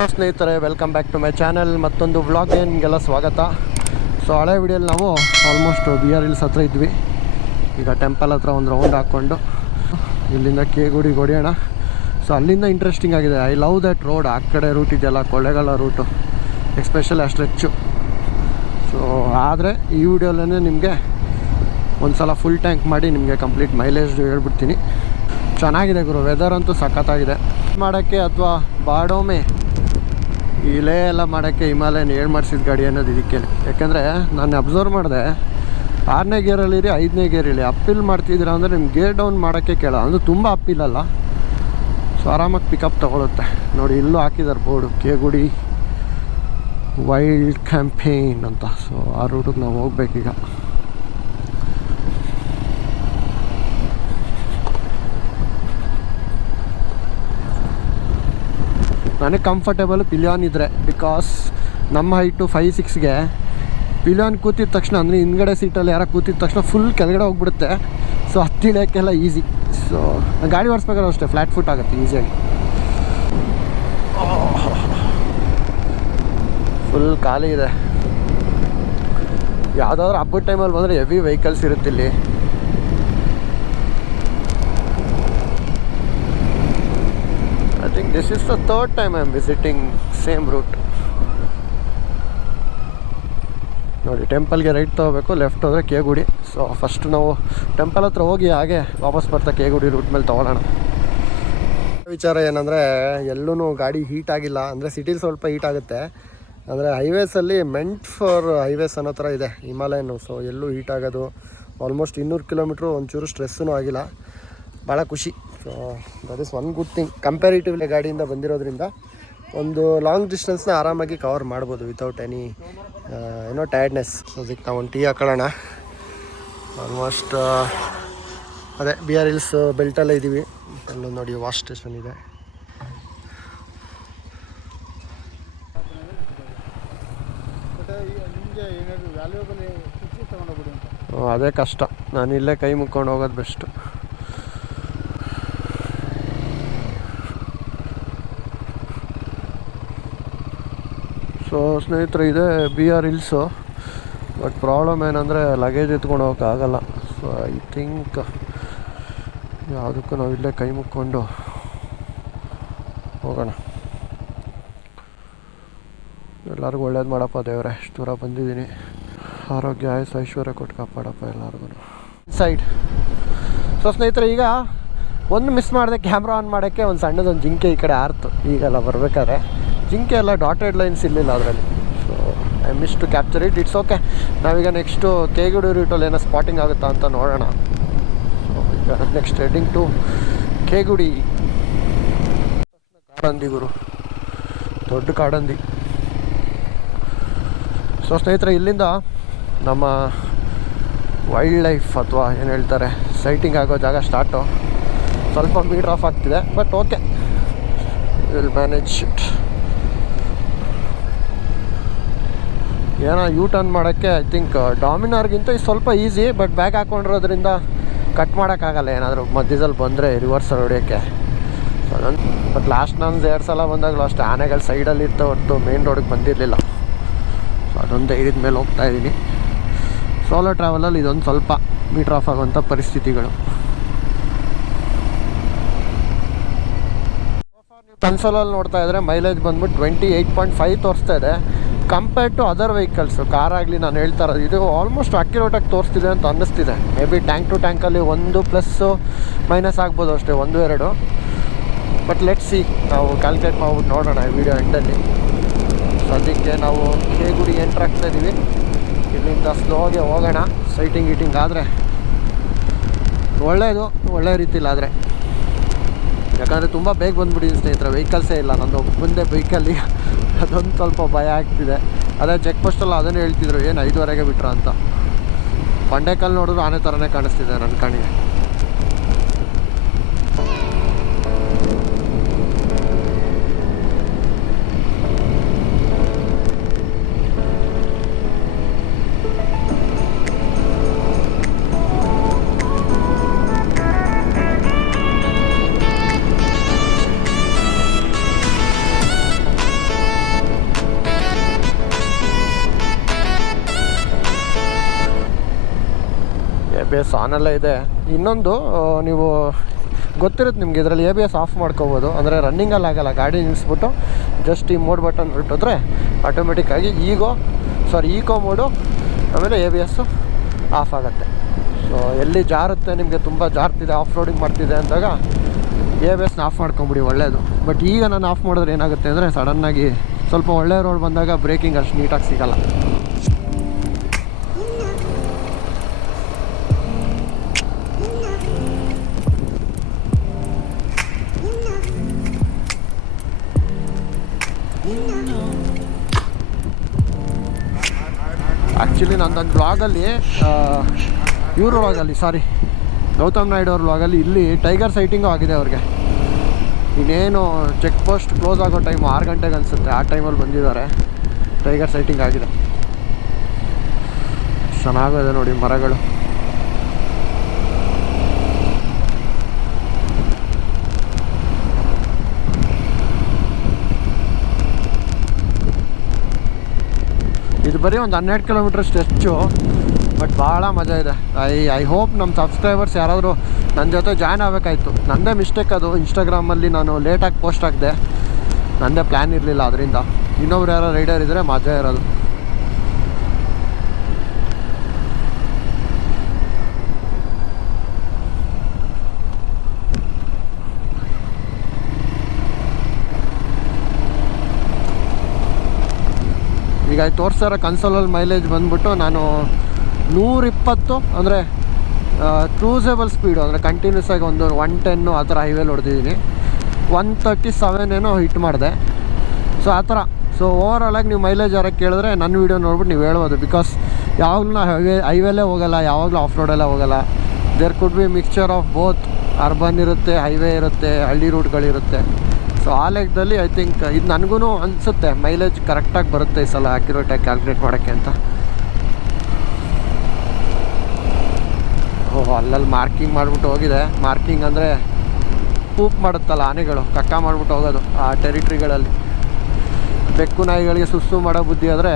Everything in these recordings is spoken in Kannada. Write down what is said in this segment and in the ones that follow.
ಹಲೋ ಸ್ನೇಹಿತರೆ welcome back to my channel ಮತ್ತೊಂದು ವ್ಲಾಗ್ಗೆ ನಿಮಗೆಲ್ಲ ಸ್ವಾಗತ. ಸೊ ಹಳೆ ವಿಡಿಯೋಲಿ ನಾವು ಆಲ್ಮೋಸ್ಟ್ ಬಿ ಆರ್ ಹಿಲ್ಸ್ ಹತ್ರ ಇದ್ವಿ. ಈಗ ಟೆಂಪಲ್ ಹತ್ರ ಒಂದು ರೌಂಡ್ ಹಾಕ್ಕೊಂಡು ಇಲ್ಲಿಂದ ಕೇಗುಡಿಗೆ ಹೊಡೆಯೋಣ. ಸೊ ಅಲ್ಲಿಂದ ಇಂಟ್ರೆಸ್ಟಿಂಗ್ ಆಗಿದೆ. ಐ ಲವ್ ದಟ್ ರೋಡ್ ಆ ಕಡೆ ರೂಟ್ ಇದೆಯಲ್ಲ ಕೊಳ್ಳೆಗಾಲ ರೂಟು ಎಸ್ಪೆಷಲಿ ಆ ಸ್ಟ್ರೆಚ್ಚು ಸೊ ಆದರೆ ಈ ವಿಡಿಯೋಲೇ ನಿಮಗೆ ಒಂದು ಸಲ ಫುಲ್ ಟ್ಯಾಂಕ್ ಮಾಡಿ ನಿಮಗೆ ಕಂಪ್ಲೀಟ್ ಮೈಲೇಜ್ ಹೇಳ್ಬಿಡ್ತೀನಿ. ಚೆನ್ನಾಗಿದೆ ಗುರು. ವೆದರ್ ಅಂತೂ ಸಖತ್ತಾಗಿದೆ. ಮಾಡೋಕ್ಕೆ ಅಥವಾ ಬಾಡೋಮೆ ಇಲೇ ಎಲ್ಲ ಮಾಡೋಕ್ಕೆ ಹಿಮಾಲಯನ್ ಏಳು ಮಾಡಿಸಿದ ಗಾಡಿ ಅನ್ನೋದು ಇದಕ್ಕೆ. ಯಾಕೆಂದರೆ ನಾನು ಅಬ್ಸರ್ವ್ ಮಾಡಿದೆ, ಆರನೇ ಗೇರಲ್ಲಿರಿ ಐದನೇ ಗೇರಲ್ಲಿ ಅಪ್ಪಿಲ್ ಮಾಡ್ತಿದ್ದೀರಾ ಅಂದರೆ ನಿಮ್ಗೆ ಗೇರ್ ಡೌನ್ ಮಾಡೋಕ್ಕೆ ಕೇಳ. ಅಂದರೆ ತುಂಬ ಅಪ್ಪಿಲಲ್ಲ ಸೊ ಆರಾಮಾಗಿ ಪಿಕಪ್ ತೊಗೊಳುತ್ತೆ. ನೋಡಿ, ಇಲ್ಲೂ ಹಾಕಿದ್ದಾರೆ ಬೋರ್ಡು, ಕೇಗುಡಿ ವೈಲ್ಡ್ ಕ್ಯಾಂಪೇನ್ ಅಂತ. ಸೊ ಆ ರೂಟಿಗೆ ನಾವು ಹೋಗ್ಬೇಕೀಗ. ನನಗೆ ಕಂಫರ್ಟೇಬಲ್ ಪಿಲಿಯಾನ್ ಇದ್ದರೆ ಬಿಕಾಸ್ ನಮ್ಮ ಹೈಟು ಫೈವ್ ಸಿಕ್ಸ್ಗೆ ಪಿಲಿಯಾನ್ ಕೂತಿದ ತಕ್ಷಣ, ಅಂದರೆ ಹಿಂದ್ಗಡೆ ಸೀಟಲ್ಲಿ ಯಾರೋ ಕೂತಿದ ತಕ್ಷಣ ಫುಲ್ ಕೆಳಗಡೆ ಹೋಗ್ಬಿಡುತ್ತೆ. ಸೊ ಹತ್ತಿಳಿಯೋಕ್ಕೆಲ್ಲ ಈಸಿ ಸೊ ಗಾಡಿ ಓಡಿಸ್ಬೇಕಾದ್ರೆ ಅಷ್ಟೇ ಫ್ಲ್ಯಾಟ್ ಫುಟ್ ಆಗುತ್ತೆ ಈಸಿಯಾಗಿ ಫುಲ್ ಖಾಲಿ ಇದೆ. ಯಾವುದಾದ್ರೂ ಹಬ್ಬದ ಟೈಮಲ್ಲಿ ಬಂದರೆ ಹೆವಿ ವೆಹಿಕಲ್ಸ್ ಇರುತ್ತೆ ಇಲ್ಲಿ I think this is the third time I'm visiting same route. ನೋಡಿ ಟೆಂಪಲ್ಗೆ ರೈಟ್ ತೊಗೋಬೇಕು ಲೆಫ್ಟ್ ಹೋದರೆ ಕೇಗುಡಿ ಸೊ ಫಸ್ಟ್ ನಾವು ಟೆಂಪಲ್ ಹತ್ರ ಹೋಗಿ ಹಾಗೆ ವಾಪಸ್ ಬರ್ತಾ ಕೇಗುಡಿ ರೂಟ್ ಮೇಲೆ ತೊಗೊಳ್ಳೋಣ. ವಿಚಾರ ಏನಂದರೆ ಎಲ್ಲೂ ಗಾಡಿ ಹೀಟ್ ಆಗಿಲ್ಲ. ಅಂದರೆ ಸಿಟಿಲಿ ಸ್ವಲ್ಪ ಹೀಟ್ ಆಗುತ್ತೆ. ಅಂದರೆ ಹೈವೇಸಲ್ಲಿ ಮೆಂಟ್ ಫಾರ್ ಹೈವೇಸ್ ಅನ್ನೋ ಥರ ಇದೆ ಹಿಮಾಲಯನು ಸೊ ಎಲ್ಲೂ ಹೀಟ್ ಆಗೋದು. ಆಲ್ಮೋಸ್ಟ್ ಇನ್ನೂರು ಕಿಲೋಮೀಟ್ರು ಒಂಚೂರು ಸ್ಟ್ರೆಸ್ಸೂ ಆಗಿಲ್ಲ. ಭಾಳ ಖುಷಿ. So that is one good thing comparatively ಗಾಡಿಯಿಂದ ಬಂದಿರೋದ್ರಿಂದ ಒಂದು ಲಾಂಗ್ ಡಿಸ್ಟೆನ್ಸ್ನ ಆರಾಮಾಗಿ ಕವರ್ ಮಾಡ್ಬೋದು ವಿತೌಟ್ ಎನಿ ಏನೋ ಟಯರ್ಡ್ನೆಸ್ ಅದಕ್ಕೆ ನಾವು ಒಂದು ಟೀ ಹಾಕೊಳ್ಳೋಣ. ಆಲ್ಮೋಸ್ಟ್ ಅದೇ ಬಿ ಆರ್ ಹಿಲ್ಸ್ ಬೆಲ್ಟಲ್ಲೇ ಇದ್ದೀವಿ. ಅಲ್ಲೊಂದು ನೋಡಿ ವಾಶ್ ಸ್ಟೇಷನ್ ಇದೆ. ಅದೇ ಕಷ್ಟ. ನಾನು ಇಲ್ಲೇ ಕೈ ಮುಕ್ಕೊಂಡು ಹೋಗೋದು ಬೆಸ್ಟ್ ಸೊ, ಸ್ನೇಹಿತರೆ, ಇದೆ B R hills but problem ಏನಂದರೆ ಲಗೇಜ್ ಎತ್ಕೊಂಡು ಹೋಗೋಕ್ಕಾಗಲ್ಲ ಸೊ ಐ ಥಿಂಕ್ ಯಾವುದಕ್ಕೂ ನಾವು ಇಲ್ಲೇ ಕೈ ಮುಕ್ಕೊಂಡು ಹೋಗೋಣ. ಎಲ್ಲರಿಗೂ ಒಳ್ಳೇದು ಮಾಡಪ್ಪ ದೇವ್ರೆ. ಇಷ್ಟು ದೂರ ಬಂದಿದ್ದೀನಿ. ಆರೋಗ್ಯ ಆಯಸ್ಸು ಐಶ್ವರ್ಯ ಕೊಟ್ಟು ಕಾಪಾಡಪ್ಪ ಎಲ್ಲರಿಗೂ ಸೈಡ್ ಸೊ ಸ್ನೇಹಿತರೆ, ಈಗ ಒಂದು ಮಿಸ್ ಮಾಡಿದೆ ಕ್ಯಾಮ್ರಾ ಆನ್ ಮಾಡೋಕ್ಕೆ ಒಂದು ಸಣ್ಣದೊಂದು ಜಿಂಕೆ ಈ ಕಡೆ ಆರ್ತು. ಈಗೆಲ್ಲ ಬರ್ಬೇಕಾದ್ರೆ. ಜಿಂಕೆ ಎಲ್ಲ ಡಾಟೆಡ್ ಲೈನ್ಸ್ ಇರಲಿಲ್ಲ ಅದರಲ್ಲಿ. So I miss to capture it it's okay ನಾವೀಗ ನೆಕ್ಸ್ಟು ಕೇಗುಡಿ ರೂಟಲ್ಲಿ ಏನೋ ಸ್ಪಾಟಿಂಗ್ ಆಗುತ್ತಾ ಅಂತ ನೋಡೋಣ. ಈಗ ನೆಕ್ಸ್ಟ್ ಹೆಡಿಂಗ್ ಟು ಕೇಗುಡಿ ಕಾಡಂದಿ ಗುರು. ದೊಡ್ಡ ಕಾಡಂದಿ. ಸೊ ಸ್ನೇಹಿತರೆ, ಇಲ್ಲಿಂದ ನಮ್ಮ ವೈಲ್ಡ್ ಲೈಫ್ ಅಥವಾ ಏನು ಹೇಳ್ತಾರೆ ಸೈಟಿಂಗ್ ಆಗೋ ಜಾಗ ಸ್ಟಾರ್ಟು ಸ್ವಲ್ಪ ಮೀಟ್ರ್ ಆಫ್ ಆಗ್ತಿದೆ but okay will manage it ಏನೋ ಯೂ ಟರ್ನ್ ಮಾಡೋಕ್ಕೆ ಐ ಥಿಂಕ್ ಡಾಮಿನಾರ್ಗಿಂತ ಇದು ಸ್ವಲ್ಪ ಈಸಿ ಬಟ್ ಬ್ಯಾಗ್ ಹಾಕ್ಕೊಂಡಿರೋದ್ರಿಂದ ಕಟ್ ಮಾಡೋಕ್ಕಾಗಲ್ಲ. ಏನಾದರೂ ಮಧ್ಯದಲ್ಲಿ ಬಂದರೆ ರಿವರ್ಸ್ ಹೊಡೆಯೋಕ್ಕೆ. ಸೊ ಅದೊಂದು ಬಟ್ ಲಾಸ್ಟ್ ನಾನು ಎರಡು ಸಲ ಬಂದಾಗಲೂ ಅಷ್ಟೇ. ಆನೆಗಳು ಸೈಡಲ್ಲಿ ಇತ್ತು ಹೊರತು ಮೇನ್ ರೋಡಿಗೆ ಬಂದಿರಲಿಲ್ಲ. ಸೊ ಅದೊಂದು ಧೈರ್ಯದ ಮೇಲೆ ಹೋಗ್ತಾ ಇದ್ದೀನಿ. ಸೋಲೋ ಟ್ರಾವೆಲಲ್ಲಿ ಇದೊಂದು ಸ್ವಲ್ಪ ಮೀಟ್ರ್ ಆಫ್ ಆಗುವಂಥ ಪರಿಸ್ಥಿತಿಗಳು. ಕನ್ಸೋಲಲ್ಲಿ ನೋಡ್ತಾ ಇದ್ದರೆ ಮೈಲೇಜ್ ಬಂದ್ಬಿಟ್ಟು ಟ್ವೆಂಟಿ ಏಯ್ಟ್ ಪಾಯಿಂಟ್ ಫೈವ್ ತೋರಿಸ್ತಾ ಇದೆ. Compared to other vehicles car ಆಗಲಿ ನಾನು ಹೇಳ್ತಾ ಇದು ಆಲ್ಮೋಸ್ಟ್ ಅಕ್ಯುರೇಟಾಗಿ ತೋರಿಸ್ತಿದೆ ಅಂತ ಅನ್ನಿಸ್ತಿದೆ. ಮೇ ಬಿ ಟ್ಯಾಂಕ್ ಟು ಟ್ಯಾಂಕಲ್ಲಿ ಒಂದು ಪ್ಲಸ್ಸು ಮೈನಸ್ ಆಗ್ಬೋದು ಅಷ್ಟೇ, ಒಂದು, ಎರಡು. ಬಟ್ ಲೆಟ್ ಸಿ ನಾವು ಕ್ಯಾಲ್ಕುಲೇಟ್ ಮಾಡ್ಬಿಟ್ಟು ನೋಡೋಣ ಈ ವಿಡಿಯೋ ಎಂಡಲ್ಲಿ ಸದ್ಯಕ್ಕೆ ನಾವು ಕೇಗುಡಿ ಎಂಟ್ರ್ ಆಗ್ತಾ ಇದ್ದೀವಿ ಇಲ್ಲಿಂದ ಸ್ಲೋಗೆ ಹೋಗೋಣ. ಸೈಟಿಂಗ್ ಗೀಟಿಂಗ್ ಆದರೆ ಒಳ್ಳೆಯದು ಒಳ್ಳೆಯ ರೀತಿಲಿ ಆದರೆ. ಯಾಕಂದರೆ ತುಂಬ ಬೇಗ ಬಂದ್ಬಿಟ್ಟಿದ್ದೀನಿ ಸ್ನೇಹಿತರೆ ವೆಹಿಕಲ್ಸೇ ಇಲ್ಲ. ನಂದು ಮುಂದೆ ಬೈಕಲ್ಲಿ ಅದೊಂದು ಸ್ವಲ್ಪ ಭಯ ಆಗ್ತಿದೆ. ಅದೇ ಚೆಕ್ ಪೋಸ್ಟಲ್ಲಿ ಅದನ್ನೇ ಹೇಳ್ತಿದ್ರು, ಏನು ಐದುವರೆಗೆ ಬಿಟ್ರ ಅಂತ? ಬಂಡೆಕಲ್ಲು ನೋಡಿದ್ರು ಆನೆ ಥರನೇ ಕಾಣಿಸ್ತಿದೆ ನನ್ನ ಕಣ್ಣಿಗೆ ಎಸ್ ಆನಲ್ಲೇ ಇದೆ. ಇನ್ನೊಂದು ನೀವು ಗೊತ್ತಿರುತ್ತೆ ನಿಮ್ಗೆ, ಇದರಲ್ಲಿ ಎ ಬಿ ಎಸ್ ಆಫ್ ಮಾಡ್ಕೋಬೋದು. ಅಂದರೆ ರನ್ನಿಂಗಲ್ಲಿ ಆಗಲ್ಲ, ಗಾಡಿ ನಿಲ್ಲಿಸ್ಬಿಟ್ಟು ಜಸ್ಟ್ ಈ ಮೋಡ್ ಬಟನ್ ಬಿಟ್ಟಿದ್ರೆ ಆಟೋಮೆಟಿಕ್ಕಾಗಿ ಈಗೋ ಸಾರಿ ಈಕೋ ಮೋಡು ಆಮೇಲೆ ಎ ಬಿ ಎಸ್ಸು ಆಫ್ ಆಗುತ್ತೆ. ಸೊ ಎಲ್ಲಿ ಜಾರುತ್ತೆ, ನಿಮಗೆ ತುಂಬ ಜಾರ್ತಿದೆ ಆಫ್ ರೋಡಿಂಗ್ ಮಾಡ್ತಿದೆ ಅಂದಾಗ ಎ ಬಿ ಎಸ್ನ ಆಫ್ ಮಾಡ್ಕೊಂಬಿಡಿ ಒಳ್ಳೆಯದು ಬಟ್ ಈಗ ನಾನು ಆಫ್ ಮಾಡಿದ್ರೆ ಏನಾಗುತ್ತೆ ಅಂದರೆ ಸಡನ್ನಾಗಿ ಸ್ವಲ್ಪ ಒಳ್ಳೆಯ ರೋಡ್ ಬಂದಾಗ ಬ್ರೇಕಿಂಗ್ ಅಷ್ಟು ನೀಟಾಗಿ ಸಿಗಲ್ಲ. ಆ್ಯಕ್ಚುಲಿ ನಂದೊಂದು ಬ್ಲಾಗಲ್ಲಿ ಇವ್ರ ವ್ಲಾಗಲ್ಲಿ ಸಾರಿ ಗೌತಮ್ ನಾಯ್ಡು ಅವ್ರ ವ್ಲಾಗಲ್ಲಿ ಇಲ್ಲಿ ಟೈಗರ್ ಸೈಟಿಂಗು ಆಗಿದೆ ಅವ್ರಿಗೆ. ಇನ್ನೇನು ಚೆಕ್ ಪೋಸ್ಟ್ ಕ್ಲೋಸ್ ಆಗೋ ಟೈಮ್ ಆರು ಗಂಟೆಗೆ ಅನಿಸುತ್ತೆ. ಆ ಟೈಮಲ್ಲಿ ಬಂದಿದ್ದಾರೆ. ಟೈಗರ್ ಸೈಟಿಂಗ್ ಆಗಿದೆ. ಚೆನ್ನಾಗಿದೆ ನೋಡಿ ಮರಗಳು. ಇದು ಬರೀ ಒಂದು ಹನ್ನೆರಡು ಕಿಲೋಮೀಟ್ರ್ ಸ್ಟ್ರೆಚ್ಚು, ಬಟ್ ಭಾಳ ಮಜಾ ಇದೆ. ಐ ಐ ಹೋಪ್ ನಮ್ಮ ಸಬ್ಸ್ಕ್ರೈಬರ್ಸ್ ಯಾರಾದರೂ ನನ್ನ ಜೊತೆ ಜಾಯ್ನ್ ಆಗಬೇಕಾಯ್ತು. ನನ್ನದೇ ಮಿಸ್ಟೇಕ್ ಅದು, ಇನ್ಸ್ಟಾಗ್ರಾಮಲ್ಲಿ ನಾನು ಲೇಟಾಗಿ ಪೋಸ್ಟ್ ಹಾಕಿದೆ. ನನ್ನದೇ ಪ್ಲ್ಯಾನ್ ಇರಲಿಲ್ಲ, ಅದರಿಂದ. ಇನ್ನೊಬ್ರು ಯಾರೋ ರೈಡರ್ ಇದ್ದರೆ ಮಜಾ ಇರೋದು. ಈಗ ತೋರಿಸ್ತಾ ಇರೋ ಕನ್ಸೋಲಲ್ಲಿ ಮೈಲೇಜ್ ಬಂದ್ಬಿಟ್ಟು ನಾನು ನೂರಿಪ್ಪತ್ತು ಅಂದರೆ ಕ್ರೂಸೇಬಲ್ ಸ್ಪೀಡು ಅಂದರೆ ಕಂಟಿನ್ಯೂಸ್ ಆಗಿ ಒಂದು ಒನ್ ಟೆನ್ನು ಆ ಥರ ಹೈವೇಲಿ ಹೊಡೆದಿದ್ದೀನಿ. ಒನ್ ತರ್ಟಿ ಸೆವೆನ್ ಏನೋ ಹಿಟ್ ಮಾಡಿದೆ. ಸೊ ಆ ಥರ. ಸೊ ಓವರ್ ಆಗಿ ನೀವು ಮೈಲೇಜ್ ಯಾರು ಕೇಳಿದ್ರೆ ನನ್ನ ವೀಡಿಯೋ ನೋಡ್ಬಿಟ್ಟು ನೀವು ಹೇಳ್ಬೋದು. ಬಿಕಾಸ್ ಯಾವಾಗಲೂ ನಾ ಹೈವೇ ಹೈವೇಲೇ ಹೋಗಲ್ಲ, ಯಾವಾಗಲೂ ಆಫ್ ರೋಡಲ್ಲೇ ಹೋಗಲ್ಲ. There could be mixture of both urban ಇರುತ್ತೆ ಹೈವೇ ಇರುತ್ತೆ, ಹಳ್ಳಿ ರೂಟ್ಗಳಿರುತ್ತೆ ಸೊ ಆ ಲೆಕ್ಕದಲ್ಲಿ ಐ ಥಿಂಕ್ ಇದು ನನಗೂ ಅನಿಸುತ್ತೆ ಮೈಲೇಜ್ ಕರೆಕ್ಟಾಗಿ ಬರುತ್ತೆ ಈ ಸಲ ಆ್ಯಕ್ಯುರೇಟಾಗಿ ಕ್ಯಾಲ್ಕುಲೇಟ್ ಮಾಡೋಕ್ಕೆ ಅಂತ. ಓಹೋ, ಅಲ್ಲಲ್ಲಿ ಮಾರ್ಕಿಂಗ್ ಮಾಡಿಬಿಟ್ಟು ಹೋಗಿದೆ. ಮಾರ್ಕಿಂಗ್ ಅಂದರೆ ಪೂಪ್ ಮಾಡುತ್ತಲ್ಲ ಆನೆಗಳು, ಕಕ್ಕ ಮಾಡಿಬಿಟ್ಟು ಹೋಗೋದು ಆ ಟೆರಿಟ್ರಿಗಳಲ್ಲಿ ಬೆಕ್ಕು ನಾಯಿಗಳಿಗೆ ಸುಸ್ಸು ಮಾಡೋ ಬುದ್ಧಿ ಆದರೆ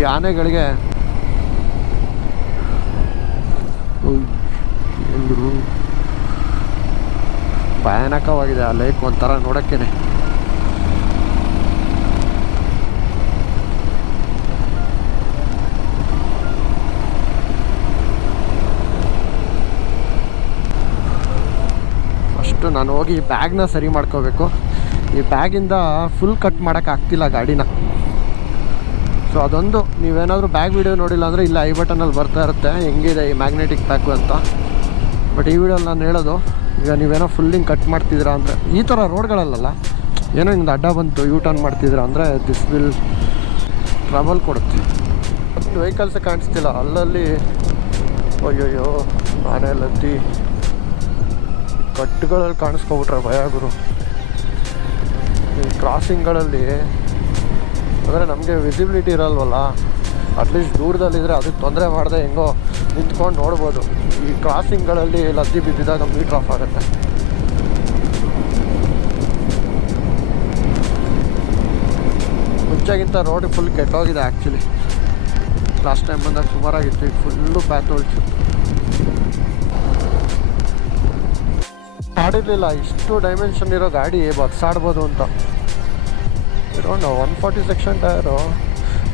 ಈ ಆನೆಗಳಿಗೆ ಎಲ್ರು ಭಯಾನಕವಾಗಿದೆ ಆ ಲೈಕ್ ಒಂಥರ ನೋಡೋಕ್ಕೇನೆ. ಫಸ್ಟು ನಾನು ಹೋಗಿ ಬ್ಯಾಗ್ನ ಸರಿ ಮಾಡ್ಕೋಬೇಕು. ಈ ಬ್ಯಾಗಿಂದ ಫುಲ್ ಕಟ್ ಮಾಡೋಕ್ಕಾಗ್ತಿಲ್ಲ ಗಾಡಿನ. ಸೊ ಅದೊಂದು, ನೀವೇನಾದರೂ ಬ್ಯಾಗ್ ವೀಡಿಯೋ ನೋಡಿಲ್ಲ ಅಂದರೆ ಇಲ್ಲ ಐ ಬಟನಲ್ಲಿ ಬರ್ತಾ ಇರುತ್ತೆ, ಹೆಂಗಿದೆ ಈ ಮ್ಯಾಗ್ನೆಟಿಕ್ ಪ್ಯಾಕು ಅಂತ. ಬಟ್ ಈ ವಿಡಿಯೋಲ್ಲಿ ನಾನು ಹೇಳೋದು ಈಗ ನೀವೇನೋ ಫುಲ್ಲಿಂಗ್ ಕಟ್ ಮಾಡ್ತಿದ್ದೀರಾ ಅಂದರೆ, ಈ ಥರ ರೋಡ್ಗಳಲ್ಲ ಏನೋ ಹಿಂಗೆ ಅಡ್ಡ ಬಂತು ಯೂ ಟರ್ನ್ ಮಾಡ್ತಿದ್ದೀರಾ ಅಂದರೆ ದಿಸ್ ವಿಲ್ ಟ್ರಬಲ್ ಕೊಡುತ್ತೆ. ಅಷ್ಟು ವೆಹಿಕಲ್ಸೇ ಕಾಣಿಸ್ತಿಲ್ಲ, ಅಲ್ಲಲ್ಲಿ ಅಯ್ಯೋಯ್ಯೋ ಲದ್ದಿ ಕಟ್ಟುಗಳಲ್ಲಿ ಕಾಣಿಸ್ಕೊಬಿಟ್ರೆ ಭಯ ಗುರು. ಈ ಕ್ರಾಸಿಂಗ್ಗಳಲ್ಲಿ ಅಂದರೆ ನಮಗೆ ವಿಸಿಬಿಲಿಟಿ ಇರಲ್ವಲ್ಲ ಅಟ್ಲೀಸ್ಟ್ ದೂರದಲ್ಲಿದ್ದರೆ ಅದಕ್ಕೆ ತೊಂದರೆ ಮಾಡದೆ ಹೆಂಗೋ ನಿಂತ್ಕೊಂಡು ನೋಡ್ಬೋದು. ಈ ಕ್ರಾಸಿಂಗ್ಗಳಲ್ಲಿ ಲದ್ದಿ ಬಿದ್ದಿದಾಗ ಮೀಟ್ರ್ ಆಫ್ ಆಗುತ್ತೆ. ಮುಂಚೆಗಿಂತ ರೋಡ್ ಫುಲ್ ಕೆಟ್ಟೋಗಿದೆ ಆ್ಯಕ್ಚುಲಿ ಲಾಸ್ಟ್ ಟೈಮ್ ಬಂದಾಗ ಸುಮಾರಾಗಿತ್ತು, ಈಗ ಫುಲ್ಲು ಪ್ಯಾಥೋಲ್ಸು ಆಡಿರಲಿಲ್ಲ, ಇಷ್ಟು ಡೈಮೆನ್ಷನ್ ಇರೋ ಗಾಡಿ ಬಗ್ಸಾಡ್ಬೋದು ಅಂತ. ಇರೋಣ ಒನ್ ಫಾರ್ಟಿ ಸೆಕ್ಷನ್ ಟಯರು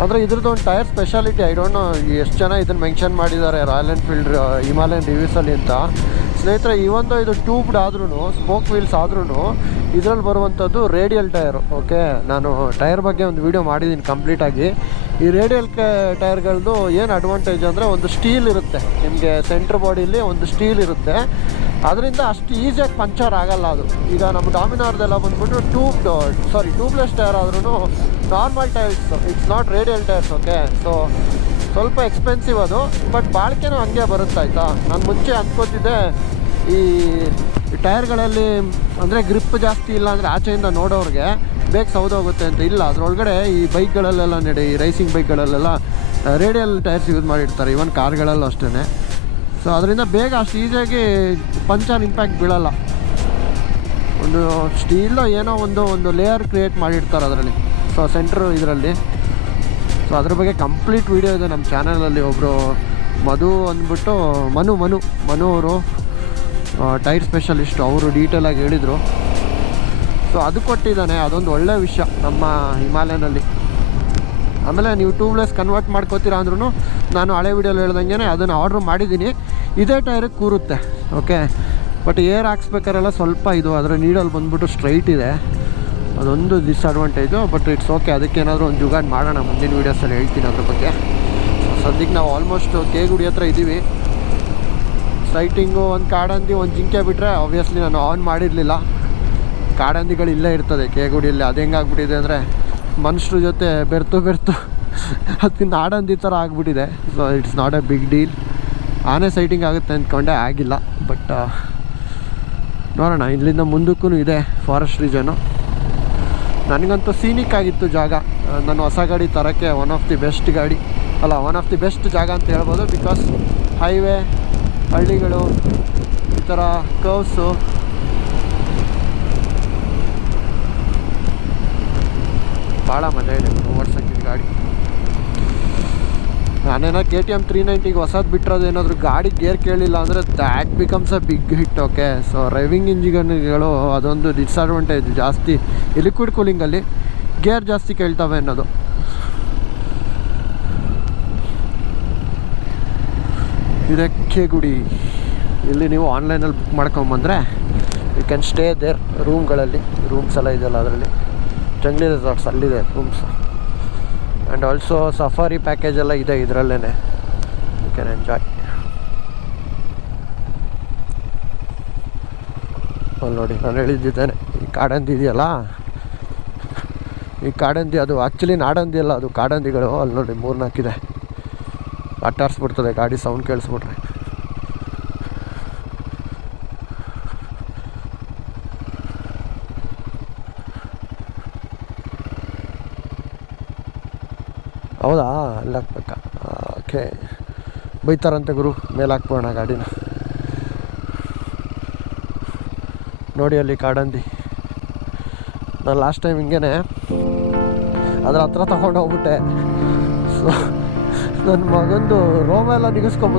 ಅಂದರೆ ಇದ್ರದ್ದು ಒಂದು tyre speciality. I don't know ಎಷ್ಟು ಜನ ಇದನ್ನು ಮೆನ್ಷನ್ ಮಾಡಿದ್ದಾರೆ ರಾಯಲ್ ಎನ್ಫೀಲ್ಡ್ ಹಿಮಾಲಯನ್ ರಿವ್ಯೂಸಲ್ಲಿ ಅಂತ. ಸ್ನೇಹಿತರೆ, ಈ ಒಂದು ಇದು ಟ್ಯೂಬ್ಡ್ ಆದ್ರೂ ಸ್ಪೋಕ್ ವೀಲ್ಸ್ ಆದ್ರೂ ಇದರಲ್ಲಿ ಬರುವಂಥದ್ದು ರೇಡಿಯಲ್ ಟೈರ್ ಓಕೆ ನಾನು ಟೈರ್ ಬಗ್ಗೆ ಒಂದು ವಿಡಿಯೋ ಮಾಡಿದ್ದೀನಿ ಕಂಪ್ಲೀಟಾಗಿ ಈ ರೇಡಿಯಲ್ ಟೈರ್ಗಳದ್ದು ಏನು ಅಡ್ವಾಂಟೇಜ್ ಅಂದರೆ ಒಂದು ಸ್ಟೀಲ್ ಇರುತ್ತೆ. ನಿಮಗೆ ಸೆಂಟ್ರ್ ಬಾಡಿಲಿ ಒಂದು ಸ್ಟೀಲ್ ಇರುತ್ತೆ. ಅದರಿಂದ ಅಷ್ಟು ಈಸಿಯಾಗಿ ಪಂಚರ್ ಆಗಲ್ಲ ಅದು. ಈಗ ನಮ್ಮ ಡಾಮಿನಾರ್ದೆಲ್ಲ ಬಂದ್ಬಿಟ್ಟು ಟ್ಯೂಬ್ ಸಾರಿ ಟ್ಯೂಬ್ಲೆಸ್ ಟೈರ್ ಆದ್ರೂ normal tyres it's not radial tyres okay so ಸ್ವಲ್ಪ ಎಕ್ಸ್ಪೆನ್ಸಿವ್ ಅದು ಬಟ್ ಬಾಳಿಕೆನೂ ಹಂಗೆ ಬರುತ್ತೆ, ಆಯಿತಾ? ನಾನು ಮುಂಚೆ ಅಂದ್ಕೋತಿದ್ದೆ ಈ ಟೈರ್ಗಳಲ್ಲಿ, ಅಂದರೆ ಗ್ರಿಪ್ ಜಾಸ್ತಿ ಇಲ್ಲ ಅಂದರೆ ಆಚೆಯಿಂದ ನೋಡೋರಿಗೆ ಬೇಗ ಸೌದೋಗುತ್ತೆ ಅಂತ ಇಲ್ಲ. ಅದರೊಳಗಡೆ ಈ ಬೈಕ್ಗಳಲ್ಲೆಲ್ಲ ನಡೆ, ಈ ರೈಸಿಂಗ್ ಬೈಕ್ಗಳಲ್ಲೆಲ್ಲ ರೇಡಿಯಲ್ ಟೈರ್ಸ್ ಯೂಸ್ ಮಾಡಿರ್ತಾರೆ ಈವನ್ ಕಾರ್ಗಳಲ್ಲೂ ಅಷ್ಟೇ ಸೊ ಅದರಿಂದ ಬೇಗ ಅಷ್ಟು ಈಸಿಯಾಗಿ ಪಂಚರ್ ಇಂಪ್ಯಾಕ್ಟ್ ಬೀಳಲ್ಲ. ಒಂದು ಸ್ಟೀಲ್ ಏನೋ ಒಂದು ಒಂದು ಲೇಯರ್ ಕ್ರಿಯೇಟ್ ಮಾಡಿರ್ತಾರೆ ಅದರಲ್ಲಿ. ಸೊ ಸೆಂಟ್ರ್ ಇದರಲ್ಲಿ. ಸೊ ಅದ್ರ ಬಗ್ಗೆ ಕಂಪ್ಲೀಟ್ ವೀಡಿಯೋ ಇದೆ ನಮ್ಮ ಚಾನಲಲ್ಲಿ ಒಬ್ಬರು ಮಧು ಅಂದ್ಬಿಟ್ಟು, ಮನು ಮನು ಮನು ಅವರು ಟೈರ್ ಸ್ಪೆಷಲಿಸ್ಟ್ ಅವರು ಡೀಟೇಲಾಗಿ ಹೇಳಿದರು. ಸೊ ಅದು ಕೊಟ್ಟಿದ್ದಾನೆ. ಅದೊಂದು ಒಳ್ಳೆ ವಿಷಯ ನಮ್ಮ ಹಿಮಾಲಯನಲ್ಲಿ. ಆಮೇಲೆ ನೀವು ಟ್ಯೂಬ್ಲೆಸ್ ಕನ್ವರ್ಟ್ ಮಾಡ್ಕೋತೀರಾ ಅಂದ್ರೂ ನಾನು ಹಳೆ ವೀಡಿಯೋಲಿ ಹೇಳ್ದಂಗೆ ಅದನ್ನು ಆರ್ಡ್ರ್ ಮಾಡಿದ್ದೀನಿ. ಇದೇ ಟೈರಿಗೆ ಕೂರುತ್ತೆ. ಓಕೆ ಬಟ್ ಏರ್ ಹಾಕ್ಸ್ಬೇಕಾರೆಲ್ಲ ಸ್ವಲ್ಪ ಇದು, ಅದರ ನೀಡಲ್ಲಿ ಬಂದ್ಬಿಟ್ಟು ಸ್ಟ್ರೈಟ್ ಇದೆ. ಅದೊಂದು ಡಿಸ್ಅಡ್ವಾಂಟೇಜು ಬಟ್ ಇಟ್ಸ್ ಓಕೆ ಅದಕ್ಕೇನಾದರೂ ಒಂದು ಜುಗಾಡ್ ಮಾಡೋಣ. ಮುಂದಿನ ವೀಡಿಯೋಸಲ್ಲಿ ಹೇಳ್ತೀನಿ ಅದ್ರ ಬಗ್ಗೆ. ಸದ್ಯಕ್ಕೆ ನಾವು ಆಲ್ಮೋಸ್ಟ್ ಕೇಗುಡಿ ಹತ್ರ ಇದ್ದೀವಿ. ಸೈಟಿಂಗು ಒಂದು ಕಾಡಂದಿ, ಒಂದು ಜಿಂಕೆ ಬಿಟ್ಟರೆ ಆಬ್ವಿಯಸ್ಲಿ ನಾನು ಆನ್ ಮಾಡಿರಲಿಲ್ಲ. ಕಾಡಂದಿಗಳು ಇಲ್ಲೇ ಇರ್ತದೆ ಕೇಗುಡಿಯಲ್ಲಿ ಅದು ಹೆಂಗಾಗ್ಬಿಟ್ಟಿದೆ ಅಂದರೆ ಮನುಷ್ಯರ ಜೊತೆ ಬೆರ್ತು ಬೆರ್ತು ಅದಕ್ಕೆ ನಾಡಂದಿ ಥರ ಆಗಿಬಿಟ್ಟಿದೆ. So it's not a big deal ಆನೆ ಸೈಟಿಂಗ್ ಆಗುತ್ತೆ ಅಂದ್ಕೊಂಡೆ ಆಗಿಲ್ಲ. ಬಟ್ ನೋಡೋಣ. ಇಲ್ಲಿಂದ ಮುಂದಕ್ಕೂ ಇದೆ ಫಾರೆಸ್ಟ್ ರೀಜನು ನನಗಂತೂ ಸೀನಿಕ್ ಆಗಿತ್ತು ಜಾಗ. ನಾನು ಹೊಸ ಗಾಡಿ ತರೋಕ್ಕೆ ಒನ್ ಆಫ್ ದಿ ಬೆಸ್ಟ್ ಗಾಡಿ. ಅಲ್ಲ ಒನ್ ಆಫ್ ದಿ ಬೆಸ್ಟ್ ಜಾಗ ಅಂತ ಹೇಳ್ಬೋದು ಬಿಕಾಸ್ ಹೈವೇ ಹಳ್ಳಿಗಳು, ಈ ಥರ ಕರ್ವ್ಸು ಭಾಳ ಮಜಾ ಇದೆ ಓಡ್ಸೋಕ್ಕೆ ಗಾಡಿ. ನಾನೇನೋ ಕೆ ಟಿ ಎಂ ತ್ರೀ ನೈಂಟಿಗೆ ಹೊಸದು ಬಿಟ್ಟಿರೋದು ಏನಾದರೂ ಗಾಡಿ ಗೇರ್ ಕೇಳಿಲ್ಲ ಅಂದರೆ that becomes a big hit okay so driving ಇಂಜಿನ್ಗಳು ಅದೊಂದು ಡಿಸ್ಅಡ್ವಾಂಟೇಜ್ ಜಾಸ್ತಿ. ಲಿಕ್ವಿಡ್ ಕೂಲಿಂಗಲ್ಲಿ ಗೇರ್ ಜಾಸ್ತಿ ಕೇಳ್ತವೆ ಅನ್ನೋದು. ಇದಕ್ಕೆ ಗುಡಿ. ಇಲ್ಲಿ ನೀವು ಆನ್ಲೈನಲ್ಲಿ ಬುಕ್ ಮಾಡ್ಕೊಂಬಂದರೆ ಯು ಕ್ಯಾನ್ ಸ್ಟೇ ದೇರ್ ರೂಮ್ಗಳಲ್ಲಿ ರೂಮ್ಸ್ ಎಲ್ಲ ಇದೆಯಲ್ಲ ಅದರಲ್ಲಿ. ಜಂಗ್ಲಿ ರೆಸಾರ್ಟ್ಸ್ ಅಲ್ಲಿದೆ rooms and also safari package ಎಲ್ಲ ಇದೆ ಇದರಲ್ಲೇ ಯು ಕ್ಯಾನ್ ಎಂಜಾಯ್ ಅಲ್ಲಿ ನೋಡಿ, ನಾನು ಹೇಳಿದ್ದಿದ್ದೇನೆ, ಈ ಕಾಡಂದಿ ಇದೆಯಲ್ಲ? ಈ ಕಾಡಂದಿ ಅದು ಆ್ಯಕ್ಚುಲಿ ನಾಡಂದಿ ಅಲ್ಲ, ಅದು ಕಾಡಂದಿಗಳು. ಅಲ್ಲಿ ನೋಡಿ ಮೂರು ನಾಲ್ಕಿದೆ ಅಟ್ಟಾರಿಸ್ಬಿಡ್ತದೆ ಗಾಡಿ ಸೌಂಡ್ ಕೇಳಿಸ್ಬಿಟ್ರೆ. ಹೌದಾ? ಅಲ್ಲಿ ಹಾಕ್ಬೇಕಾ ಓಕೆ. ಬೈತಾರಂತೆ ಗುರು ಮೇಲೆ ಹಾಕ್ಬೋಣ ಗಾಡಿನ. ನೋಡಿ ಅಲ್ಲಿ ಕಾಡಂದಿ. ನಾನು ಲಾಸ್ಟ್ ಟೈಮ್ ಹಿಂಗೇನೆ, ಅದ್ರ ಹತ್ರ ತಗೊಂಡು ಹೋಗ್ಬಿಟ್ಟೆ. ಸೊ ನನ್ನ ಮಗಂದು ರೋಮ ಎಲ್ಲ ನಿಗಿಸ್ಕೊಂಡು